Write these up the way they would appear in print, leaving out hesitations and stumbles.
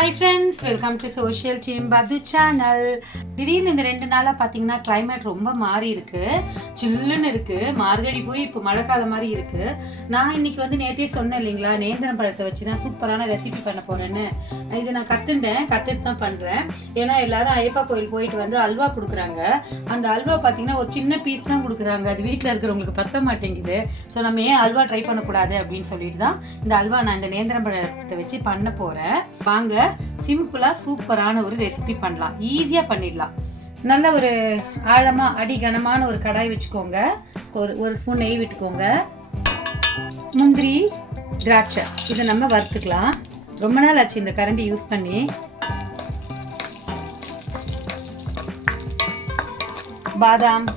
Hi friends, welcome to social team பது channel. திடீர்னு இந்த 2 நாளாக பார்த்தீங்கன்னா கிளைமேட் ரொம்ப மாறி இருக்கு, சில்லுன்னு இருக்கு. மார்கழி போய் இப்போ மழைக்காலம் மாதிரி இருக்கு. நான் இன்னைக்கு வந்து நேற்றே சொன்னேன் இல்லைங்களா, நேந்திரம் பழத்தை வச்சு தான் சூப்பரான ரெசிபி பண்ண போறேன்னு. இது நான் கற்றுட்டு தான் பண்ணுறேன். ஏன்னா எல்லாரும் ஐயப்பா கோயில் போயிட்டு வந்து அல்வா கொடுக்குறாங்க. அந்த அல்வா பார்த்தீங்கன்னா ஒரு சின்ன பீஸ் தான் கொடுக்குறாங்க. அது வீட்டில் இருக்கிறவங்களுக்கு பத்த மாட்டேங்குது. ஸோ நம்ம ஏன் அல்வா ட்ரை பண்ணக்கூடாது அப்படின்னு சொல்லிட்டு தான் இந்த அல்வா நான் இந்த நேந்திரம் பழத்தை வச்சு பண்ண போகிறேன். வாங்க சிம்பிளா சூப்பரான ஒரு ரெசிபி பண்ணலாம், ஈஸியா பண்ணிடலாம். நல்ல ஒரு ஆழமா அடிகனமான ஒரு கடாய் வச்சுக்கோங்க. ஒரு ஸ்பூன் நெய் விட்டுக்கோங்க. முந்திரி, திராட்சை இதை நம்ம வறுத்துக்கலாம். ரொம்ப நாள் ஆச்சு இந்த கரண்டி யூஸ் பண்ணி. பாதாம்,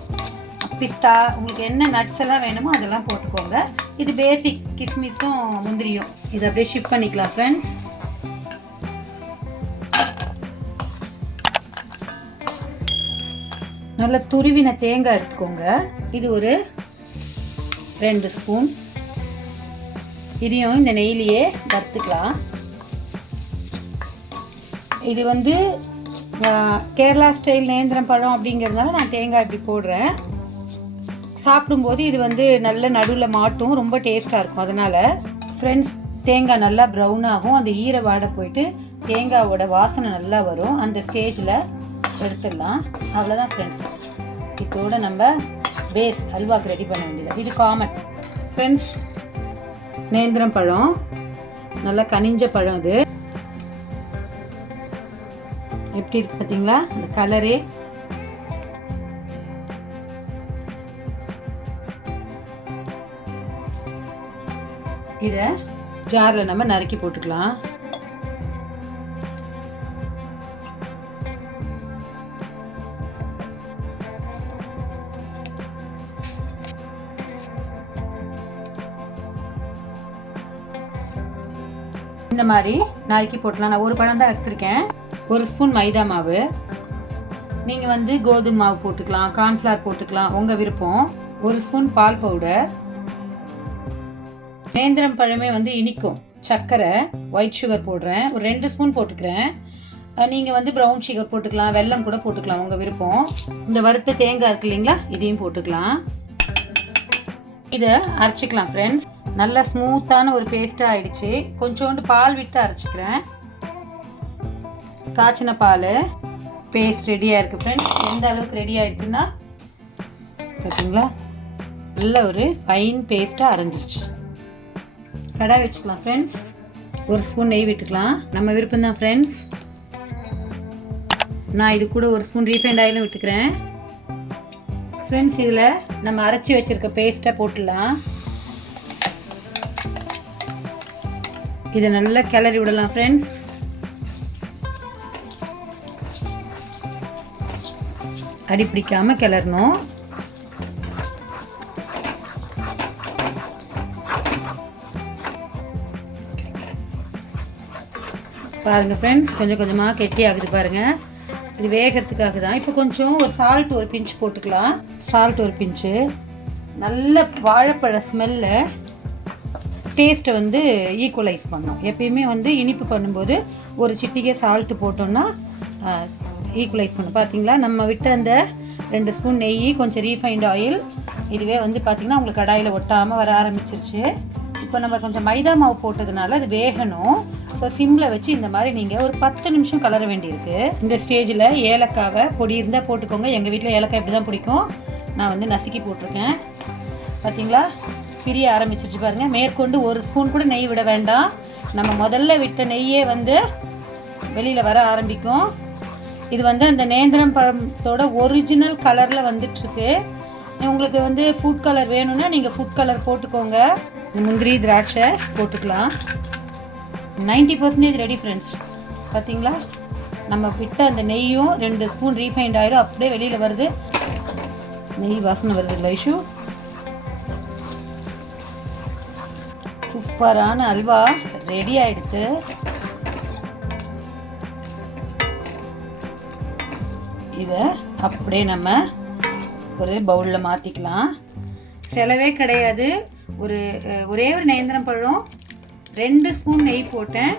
பிஸ்தா, உங்களுக்கு என்ன நட்ஸ் எல்லாம் வேணுமோ அதெல்லாம் போட்டுக்கோங்க. இது பேசிக் கிஸ்மிஸும் முந்திரியும். இதை அப்படியே ஷிஃப்ட் பண்ணிக்கலாம் ஃப்ரெண்ட்ஸ். நல்ல துருவின தேங்காய் எடுத்துக்கோங்க. இது ஒரு 2 ஸ்பூன். இதையும் இந்த நெய்லியே வறுத்துக்கலாம். இது வந்து கேரளா ஸ்டைல் நேந்திரம் பழம் அப்படிங்கிறதுனால நான் தேங்காய் இப்படி போடுறேன். சாப்பிடும்போது இது வந்து நல்ல நடுவில் மாட்டும், ரொம்ப டேஸ்ட்டாக இருக்கும். அதனால் ஃப்ரெண்ட்ஸ், தேங்காய் நல்லா ப்ரௌன் ஆகும். அந்த ஈர வாடை போயிட்டு தேங்காயோட வாசனை நல்லா வரும். அந்த ஸ்டேஜில் எடுத்துடலாம். அவ்வளோதான் ஃப்ரெண்ட்ஸ். இதோட நம்ம பேஸ் அல்வாக்கு ரெடி பண்ண வேண்டியது. இது காமன் ஃப்ரெண்ட்ஸ். நேந்திரம் பழம் நல்லா கனிஞ்ச பழம். இது எப்படி இருக்கு பார்த்தீங்களா, அந்த கலரே. இதை ஜாரில் நம்ம நறுக்கி போட்டுக்கலாம். இந்த மாதிரி நறுக்கி போட்டலாம். நான் ஒரு பழம் தான் எடுத்திருக்கேன். 1 ஸ்பூன் மைதா மாவு. நீங்கள் வந்து கோதுமை மாவு போட்டுக்கலாம், கார்ன்ஃப்ளவர் போட்டுக்கலாம், உங்கள் விருப்பம். 1 ஸ்பூன் பால் பவுடர். நேந்திரம் பழமே வந்து இனிக்கும். சர்க்கரை, ஒயிட் சுகர் போடுறேன். ஒரு 2 ஸ்பூன் போட்டுக்கிறேன். நீங்கள் வந்து ப்ரௌன் சுகர் போட்டுக்கலாம், வெல்லம் கூட போட்டுக்கலாம், உங்கள் விருப்பம். இந்த வறுத்த தேங்காய் இருக்கு இல்லைங்களா, இதையும் போட்டுக்கலாம். இதை அரைச்சிக்கலாம் ஃப்ரெண்ட்ஸ். நல்லா ஸ்மூத்தான ஒரு பேஸ்ட்டாக ஆயிடுச்சு. கொஞ்சோண்டு பால் விட்டு அரைச்சிக்கிறேன். காய்ச்சின பால் பேஸ்ட் ரெடியாக இருக்குது ஃப்ரெண்ட்ஸ். எந்த அளவுக்கு ரெடியாக இருக்குன்னா பார்த்தீங்களா, நல்ல ஒரு ஃபைன் பேஸ்ட்டாக அரைஞ்சிருச்சு. கடாய் வச்சுக்கலாம் ஃப்ரெண்ட்ஸ். 1 ஸ்பூன் நெய் விட்டுக்கலாம், நம்ம விருப்பம் தான் ஃப்ரெண்ட்ஸ். நான் இது கூட 1 ஸ்பூன் ரீஃபைண்ட் ஆயிலும் விட்டுக்கிறேன் ஃப்ரெண்ட்ஸ். இதில் நம்ம அரைச்சி வச்சுருக்க பேஸ்ட்டை போட்டுடலாம். இதை நல்லா கிளறி விடலாம் ஃப்ரெண்ட்ஸ். அடி பிடிக்காம கிளறணும். பாருங்க ஃப்ரெண்ட்ஸ், கொஞ்சம் கொஞ்சமாக கெட்டி ஆகுது பாருங்க. இது வேகிறதுக்காக தான். இப்போ கொஞ்சம் ஒரு சால்ட் ஒரு பிஞ்ச் போட்டுக்கலாம். சால்ட் ஒரு பிஞ்சு. நல்ல வாழைப்பழ ஸ்மெல்ல டேஸ்ட்டை வந்து ஈக்குவலைஸ் பண்ணோம். எப்பயுமே வந்து இனிப்பு பண்ணும்போது ஒரு சிட்டிகை சால்ட்டு போட்டோம்னா ஈக்குவலைஸ் பண்ணும். பார்த்தீங்களா, நம்ம விட்ட அந்த 2 ஸ்பூன் நெய், கொஞ்சம் ரீஃபைண்ட் ஆயில், இதுவே வந்து பார்த்திங்கன்னா உங்களுக்கு கடாயில் ஒட்டாமல் வர ஆரம்பிச்சிருச்சு. இப்போ நம்ம கொஞ்சம் மைதா மாவு போட்டதுனால அது வேகணும். ஸோ சிம்மில் வச்சு இந்த மாதிரி நீங்கள் ஒரு 10 நிமிஷம் கலர வேண்டியிருக்கு. இந்த ஸ்டேஜில் ஏலக்காவை பொடி இருந்தால் போட்டுக்கோங்க. எங்கள் வீட்டில் ஏலக்காய் இப்படி தான் பிடிக்கும். நான் வந்து நசுக்கி போட்டிருக்கேன். பார்த்தீங்களா, பிரிய ஆரம்பிச்சிருச்சு பாருங்கள். மேற்கொண்டு 1 ஸ்பூன் கூட நெய் விட வேண்டாம். நம்ம முதல்ல விட்ட நெய்யே வந்து வெளியில் வர ஆரம்பிக்கும். இது வந்து அந்த நேந்திரம் பழத்தோட ஒரிஜினல் கலரில் வந்துட்டுருக்கு. உங்களுக்கு வந்து ஃபுட் கலர் வேணும்னா நீங்கள் ஃபுட் கலர் போட்டுக்கோங்க. முந்திரி, திராட்சை போட்டுக்கலாம். 90% ரெடி ஃப்ரெண்ட்ஸ். பார்த்தீங்களா, நம்ம விட்ட அந்த நெய்யும் 2 ஸ்பூன் ரீஃபைண்ட் ஆயிலும் அப்படியே வெளியில் வருது. நெய் வாசனை வருது இல்லை இஷ்யூ. சூப்பரான அல்வா ரெடி ஆயிடுத்து. இதை அப்படியே நம்ம ஒரு பவுலில் மாற்றிக்கலாம். செலவே கிடையாது. ஒரே ஒரு நேந்திரம் பழம் 2 ஸ்பூன் நெய் போட்டேன்.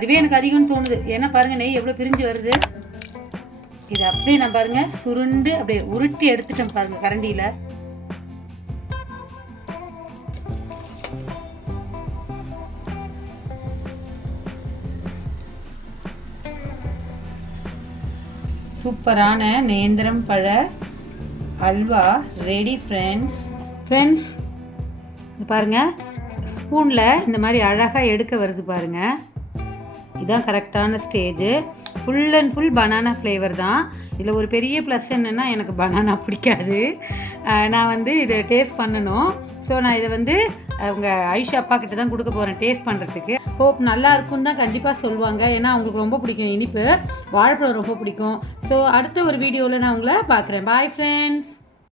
அதுவே எனக்கு அதிகம்னு தோணுது. ஏன்னா பாருங்கள் நெய் எவ்வளோ பிரிஞ்சு வருது. இது அப்படியே நான் பாருங்கள் சுருண்டு அப்படியே உருட்டி எடுத்துட்டேன் பாருங்கள் கரண்டியில். சூப்பரான நேந்திரம் பழ அல்வா ரெடி ஃப்ரெண்ட்ஸ். பாருங்கள் ஸ்பூனில் இந்த மாதிரி அழகாக எடுக்க வருது பாருங்கள். இதுதான் கரெக்டான stage. Full and full banana flavour தான். இதில் ஒரு பெரிய ப்ளஸ் என்னென்னா எனக்கு பனானா பிடிக்காது. நான் வந்து இதை டேஸ்ட் பண்ணணும். ஸோ நான் இதை வந்து அவங்க ஐஷா அப்பா கிட்ட தான் கொடுக்க போகிறேன் டேஸ்ட் பண்ணுறதுக்கு. ஹோப் நல்லா இருக்குன்னு தான் கண்டிப்பாக சொல்லுவாங்க. ஏன்னா அவங்களுக்கு ரொம்ப பிடிக்கும் இனிப்பு, வாழைப்பழம் ரொம்ப பிடிக்கும். ஸோ அடுத்த ஒரு வீடியோவில் நான் உங்களை பார்க்குறேன். Bye friends.